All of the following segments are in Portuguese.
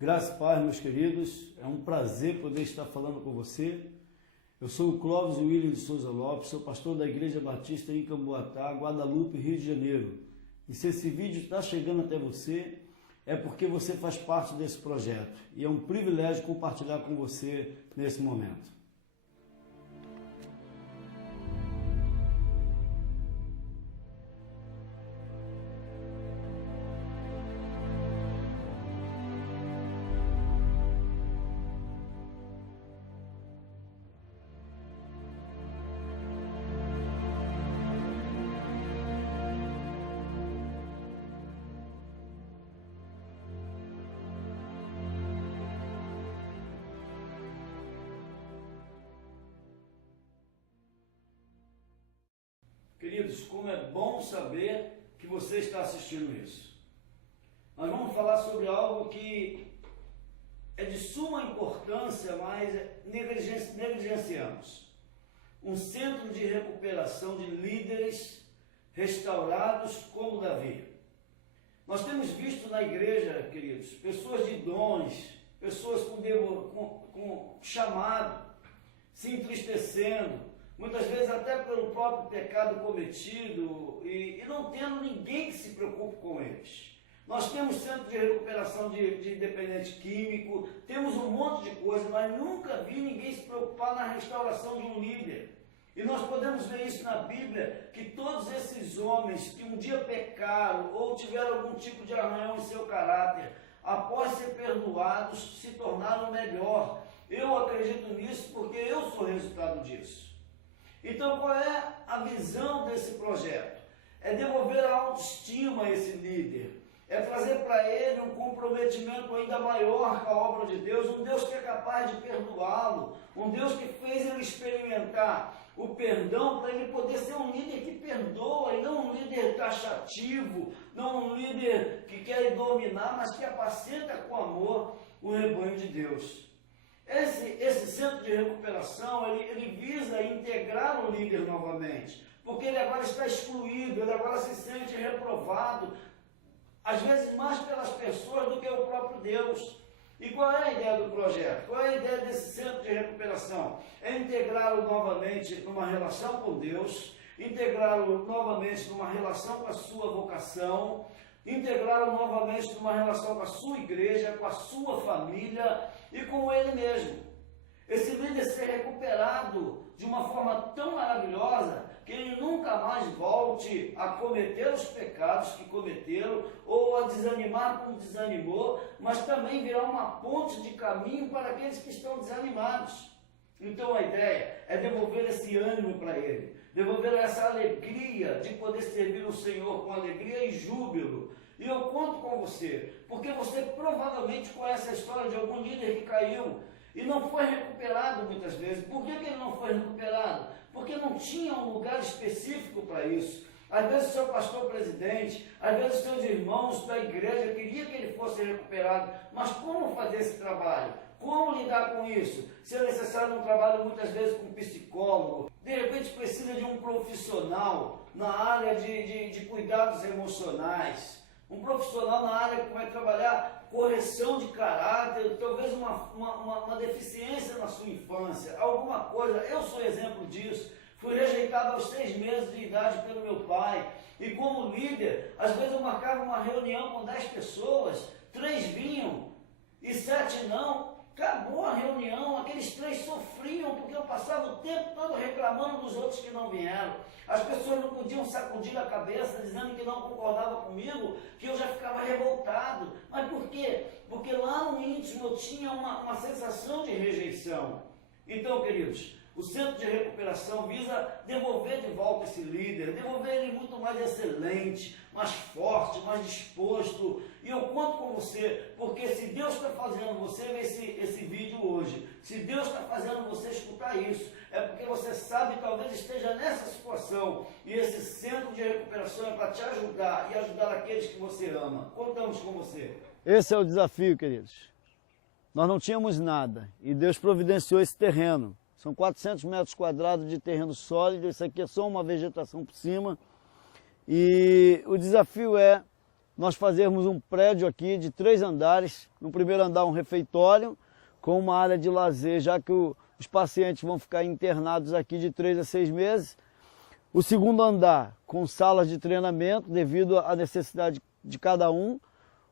Graças a Deus, meus queridos, é um prazer poder estar falando com você. Eu sou o Clóvis William de Souza Lopes, sou pastor da Igreja Batista em Camboatá, Guadalupe, Rio de Janeiro. E se esse vídeo está chegando até você, é porque você faz parte desse projeto. E é um privilégio compartilhar com você nesse momento. Queridos, como é bom saber que você está assistindo isso. Nós vamos falar sobre algo que é de suma importância, mas negligenciamos. Um centro de recuperação de líderes restaurados como Davi. Nós temos visto na igreja, queridos, pessoas de dons, pessoas com chamado, se entristecendo, muitas vezes até pelo próprio pecado cometido e não tendo ninguém que se preocupe com eles. Nós temos centro de recuperação de dependente químico, temos um monte de coisa, mas nunca vi ninguém se preocupar na restauração de um líder. E nós podemos ver isso na Bíblia, que todos esses homens que um dia pecaram ou tiveram algum tipo de arranhão em seu caráter, após ser perdoados, se tornaram melhor. Eu acredito nisso porque eu sou resultado disso. Então, qual é a visão desse projeto? É devolver a autoestima a esse líder, é trazer para ele um comprometimento ainda maior com a obra de Deus, um Deus que é capaz de perdoá-lo, um Deus que fez ele experimentar o perdão para ele poder ser um líder que perdoa e não um líder taxativo, não um líder que quer dominar, mas que apacenta com amor o rebanho de Deus. Esse centro de recuperação, ele visa integrar o líder novamente, porque ele agora está excluído, ele agora se sente reprovado, às vezes mais pelas pessoas do que o próprio Deus. E qual é a ideia do projeto? Qual é a ideia desse centro de recuperação? É integrá-lo novamente numa relação com Deus, integrá-lo novamente numa relação com a sua vocação, integrá-lo novamente numa relação com a sua igreja, com a sua família e com ele mesmo. Esse líder ser recuperado de uma forma tão maravilhosa que ele nunca mais volte a cometer os pecados que cometeram ou a desanimar como desanimou, mas também virar uma ponte de caminho para aqueles que estão desanimados. Então a ideia é devolver esse ânimo para ele, devolver essa alegria de poder servir o Senhor com alegria e júbilo. E eu conto com você, porque você provavelmente conhece a história de algum líder que caiu e não foi recuperado muitas vezes. Por que ele não foi recuperado? Porque não tinha um lugar específico para isso. Às vezes o seu pastor presidente, às vezes os seus irmãos da igreja queriam que ele fosse recuperado. Mas como fazer esse trabalho? Como lidar com isso? Se é necessário um trabalho muitas vezes com um psicólogo, de repente precisa de um profissional na área de cuidados emocionais, um profissional na área que vai trabalhar correção de caráter, talvez uma deficiência na sua infância, alguma coisa. Eu sou exemplo disso. Fui rejeitado aos 6 meses de idade pelo meu pai. E como líder, às vezes eu marcava uma reunião com 10 pessoas, 3 vinham e 7 não. Acabou a reunião, aqueles 3 sofriam porque eu passava o tempo todo reclamando dos outros que não vieram. As pessoas não podiam sacudir a cabeça dizendo que não concordavam comigo, que eu já ficava revoltado. Mas por quê? Porque lá no íntimo eu tinha uma sensação de rejeição. Então, queridos, o centro de recuperação visa devolver de volta esse líder, devolver ele muito mais excelente, mais forte, mais disposto. E eu conto com você, porque se Deus está fazendo você ver esse vídeo hoje, se Deus está fazendo você escutar isso, é porque você sabe que talvez esteja nessa situação. E esse centro de recuperação é para te ajudar e ajudar aqueles que você ama. Contamos com você. Esse é o desafio, queridos. Nós não tínhamos nada e Deus providenciou esse terreno. São 400 metros quadrados de terreno sólido, isso aqui é só uma vegetação por cima. E o desafio é nós fazermos um prédio aqui de 3 andares. No primeiro andar um refeitório, com uma área de lazer, já que os pacientes vão ficar internados aqui de 3 a 6 meses. O segundo andar com salas de treinamento, devido à necessidade de cada um.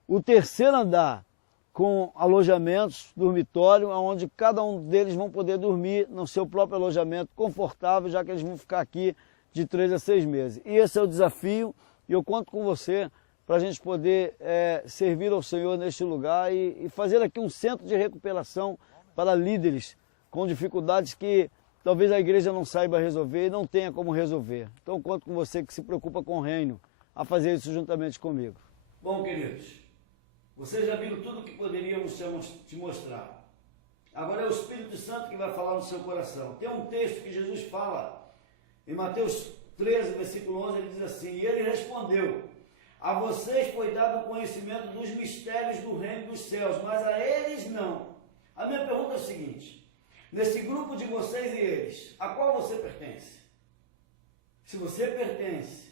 O terceiro andar com alojamentos, dormitório, onde cada um deles vão poder dormir no seu próprio alojamento confortável, já que eles vão ficar aqui de 3 a 6 meses. E esse é o desafio, e eu conto com você para a gente poder servir ao Senhor neste lugar e fazer aqui um centro de recuperação para líderes com dificuldades que talvez a igreja não saiba resolver e não tenha como resolver. Então conto com você que se preocupa com o reino a fazer isso juntamente comigo. Bom, queridos, vocês já viram tudo o que poderíamos te mostrar. Agora é o Espírito Santo que vai falar no seu coração. Tem um texto que Jesus fala em Mateus 13, versículo 11, ele diz assim: e ele respondeu: a vocês foi dado o conhecimento dos mistérios do reino dos céus, mas a eles não. A minha pergunta é o seguinte: nesse grupo de vocês e eles, a qual você pertence? Se você pertence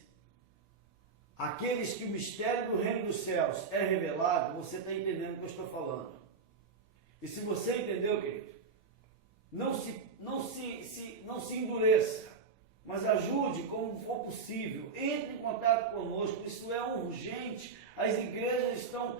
àqueles que o mistério do reino dos céus é revelado, você está entendendo o que eu estou falando. E se você entendeu, querido, não se endureça, mas ajude como for possível. Entre em contato conosco, isso é urgente. As igrejas estão...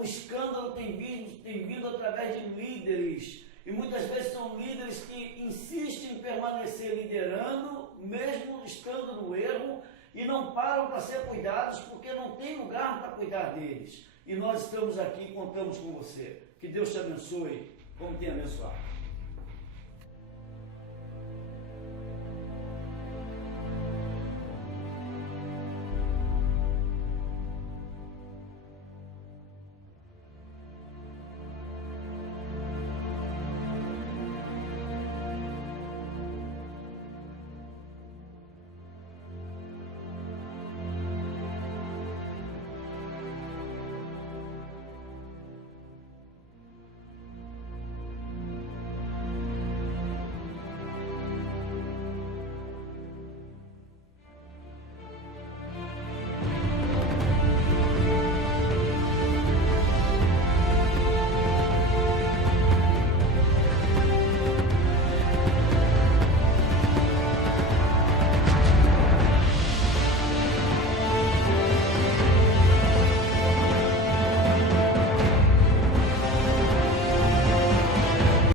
O escândalo tem vindo através de líderes. E muitas vezes são líderes que insistem em permanecer liderando, mesmo estando no erro, e não param para ser cuidados, porque não tem lugar para cuidar deles. E nós estamos aqui e contamos com você. Que Deus te abençoe, como tem abençoado.